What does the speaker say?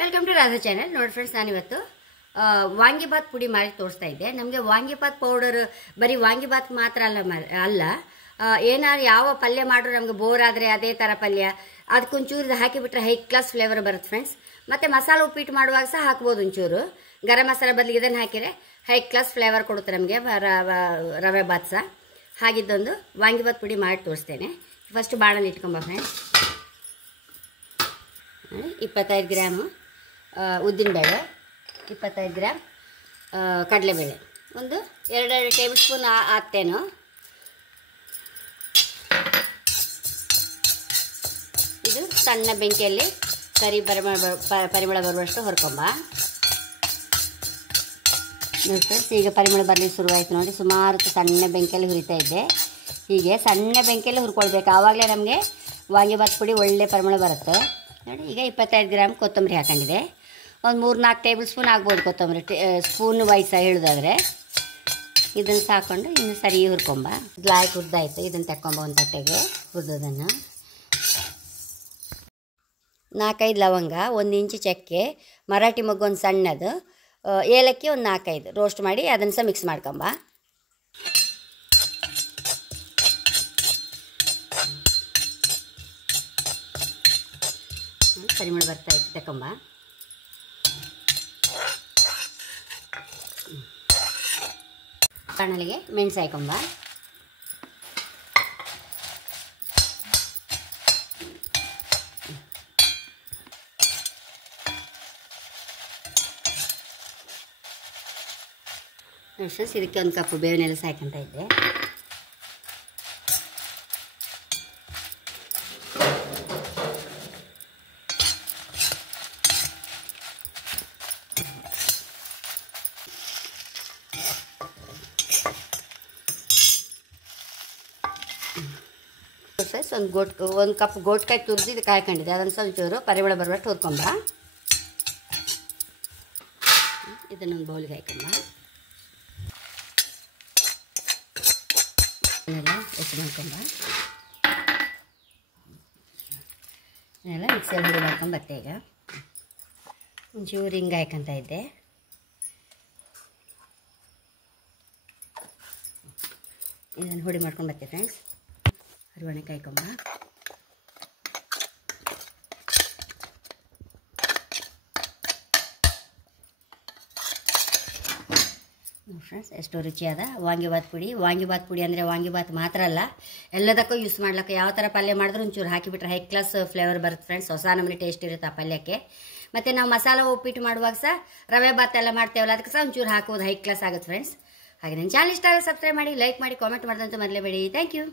Welcome to Radha channel. ನೋಡಿ friends, ನಾನಿವತ್ತು ವಾಂಗಿಬಾತ್ ಪುಡಿ ಮಾಡಿ ತೋರಿಸ್ತಾ ಇದ್ದೆ. ನಮಗೆ ವಾಂಗಿಬಾತ್ ಪೌಡರ್ ಬರೀ ವಾಂಗಿಬಾತ್ ಮಾತ್ರ ಅಲ್ಲ ಏನಾದ್ರು ಯಾವ ಪಲ್ಯ ಮಾಡ್ರು ನಮ್ಗೆ ಬೋರ್ ಆದರೆ ಅದೇ ಥರ ಪಲ್ಯ ಅದಕ್ಕೊಂಚೂರು ಹಾಕಿಬಿಟ್ರೆ ಹೈ ಕ್ಲಾಸ್ ಫ್ಲೇವರ್ ಬರುತ್ತೆ ಫ್ರೆಂಡ್ಸ್. ಮತ್ತು ಮಸಾಲೆ ಉಪ್ಪಿಟ್ಟು ಮಾಡುವಾಗ ಸಹ ಹಾಕ್ಬೋದು ಒಂಚೂರು. ಗರಂ ಮಸಾಲೆ ಬದಲಿಗೆ ಇದನ್ನು ಹಾಕಿದರೆ ಹೈ ಕ್ಲಾಸ್ ಫ್ಲೇವರ್ ಕೊಡುತ್ತೆ ನಮಗೆ ರವೆ ಬಾತ್ ಸಹ. ಹಾಗಿದ್ದೊಂದು ವಾಂಗಿಬಾತ್ ಪುಡಿ ಮಾಡಿ ತೋರಿಸ್ತೇನೆ. ಫಸ್ಟ್ ಬಾಣಲ್ಲಿ ಇಟ್ಕೊಂಬ ಫ್ರೆಂಡ್ಸ್. 25 ಗ್ರಾಮು ಉದ್ದಿನಬೇಳೆ, 25 ಗ್ರಾಮ್ ಕಡಲೆಬೇಳೆ, ಒಂದು 2 ಟೇಬಲ್ ಸ್ಪೂನ್ ಹಾಕ್ತೇನು. ಇದು ಸಣ್ಣ ಬೆಂಕಿಯಲ್ಲಿ ಸರಿ ಪರಿಮಳ ಬರುವಷ್ಟು ಹುರ್ಕೊಂಬ. ನೋಡಿ ಫ್ರೆಂಡ್ಸ್, ಈಗ ಪರಿಮಳ ಬರಲಿಕ್ಕೆ ಶುರುವಾಯಿತು ನೋಡಿ. ಸುಮಾರು ಸಣ್ಣ ಬೆಂಕಿಯಲ್ಲಿ ಹುರಿತಾ ಇದ್ದೆ. ಹೀಗೆ ಸಣ್ಣ ಬೆಂಕಿಯಲ್ಲಿ ಹುರ್ಕೊಳ್ಬೇಕು, ಆವಾಗಲೇ ನಮಗೆ ವಾಂಗಿಬಾತ್ ಪುಡಿ ಒಳ್ಳೆ ಪರಿಮಳ ಬರುತ್ತೆ ನೋಡಿ. ಈಗ 25 ಗ್ರಾಮ್ ಕೊತ್ತಂಬರಿ ಹಾಕೊಂಡಿದೆ. ಒಂದು 3-4 ಟೇಬಲ್ ಸ್ಪೂನ್ ಆಗ್ಬೋದು ಕೊತ್ತಂಬರಿ, ಸ್ಪೂನ್ ವೈಸ ಹೇಳೋದಾದರೆ. ಇದನ್ನು ಸಾಕೊಂಡು ಇನ್ನು ಸರಿ ಹುರ್ಕೊಂಬ. ಲಾಯಕ್ ಹುರಿದಾಯ್ತು, ಇದನ್ನು ತಕ್ಕೊಂಬ ಒಂದು ತಟ್ಟೆಗೆ. ಹುರಿದೋದನ್ನು 4-5 ಲವಂಗ, 1 ಇಂಚು ಚಕ್ಕೆ, ಮರಾಠಿ ಮೊಗ್ಗು ಒಂದು ಸಣ್ಣದು, ಏಲಕ್ಕಿ ಒಂದು 4-5 ರೋಸ್ಟ್ ಮಾಡಿ ಅದನ್ನು ಸಹ ಮಿಕ್ಸ್ ಮಾಡ್ಕೊಂಬ. ಪರಿಮಳ ಬರ್ತಾ ಇತ್ತು, ತಕೊಂಬ. ಕಣಲಿಗೆ ಮೆಣಸು ಹಾಕೊಂಬ. ಇದಕ್ಕೆ 1 ಕಪ್ ಬೇವಿನೆಲ್ಲ ಹಾಕೊಂತ ಇದ್ದೆ. ಒಂದು ಕಪ್ ಗೋಟ್ಕಾಯಿ ತುರಿದು ಇದಕ್ಕೆ ಹಾಕೊಂಡಿದ್ದೆ. ಅದನ್ನು ಸ್ವಲ್ಪ ಚೂರು ಪರಿಮಳ ಬರುವಷ್ಟು ಹುರ್ಕೊಂಬ. ಇದನ್ನೊಂದು ಬೌಲಿಗೆ ಹಾಕೊಂಬ. ಇದನ್ನೆಲ್ಲ ಹೆಚ್ಚು ಮಾಡ್ಕೊಂಬ. ಇದನ್ನೆಲ್ಲ ಮಿಕ್ಸಿಯಲ್ಲಿ ಹುಡಿ ಮಾಡ್ಕೊಂಡು ಬರ್ತೆ. ಈಗ ಒಂಚೂರು ಹಿಂಗೆ ಹಾಕೊಂತ ಇದ್ದೆ. ಇದನ್ನು ಹುಡಿ ಮಾಡ್ಕೊಂಡು ಬರ್ತೆ ಫ್ರೆಂಡ್ಸ್. ಹರಿವಣೆ ಕಾಯ್ಕೊಂಬ. ಫ್ರೆಂಡ್ಸ್, ಎಷ್ಟು ರುಚಿಯಾದ ವಾಂಗಿಬಾತ್ ಪುಡಿ. ವಾಂಗಿಬಾತ್ ಪುಡಿ ಅಂದರೆ ವಾಂಗಿಬಾತ್ ಮಾತ್ರ ಅಲ್ಲ, ಎಲ್ಲದಕ್ಕೂ ಯೂಸ್ ಮಾಡ್ಲಿಕ್ಕೆ. ಯಾವ ಥರ ಪಲ್ಯ ಮಾಡಿದ್ರೂ ಒಂಚೂರು ಹಾಕಿಬಿಟ್ರೆ ಹೈ ಕ್ಲಾಸ್ ಫ್ಲೇವರ್ ಬರುತ್ತೆ ಫ್ರೆಂಡ್ಸ್. ಹೊಸ ನಮೂನೆ ಟೇಸ್ಟ್ ಇರುತ್ತೆ ಆ ಪಲ್ಯಕ್ಕೆ. ಮತ್ತು ನಾವು ಮಸಾಲೆ ಉಪ್ಪಿಟ್ಟು ಮಾಡುವಾಗ ಸಹ ರವೆ ಬಾತ್ ಎಲ್ಲ ಮಾಡ್ತೇವಲ್ಲ, ಅದಕ್ಕೆ ಸಹ ಒಂಚೂರು ಹಾಕೋದು ಹೈ ಕ್ಲಾಸ್ ಆಗುತ್ತೆ ಫ್ರೆಂಡ್ಸ್. ಹಾಗೆ ನನ್ನ ಚಾನಲ್ ಇಷ್ಟ ಆದರೆ ಸಬ್ಸ್ಕ್ರೈಬ್ ಮಾಡಿ, ಲೈಕ್ ಮಾಡಿ, ಕಾಮೆಂಟ್ ಮಾಡಿದಂತೂ ಮರಲೇಬೇಡಿ. Thank you.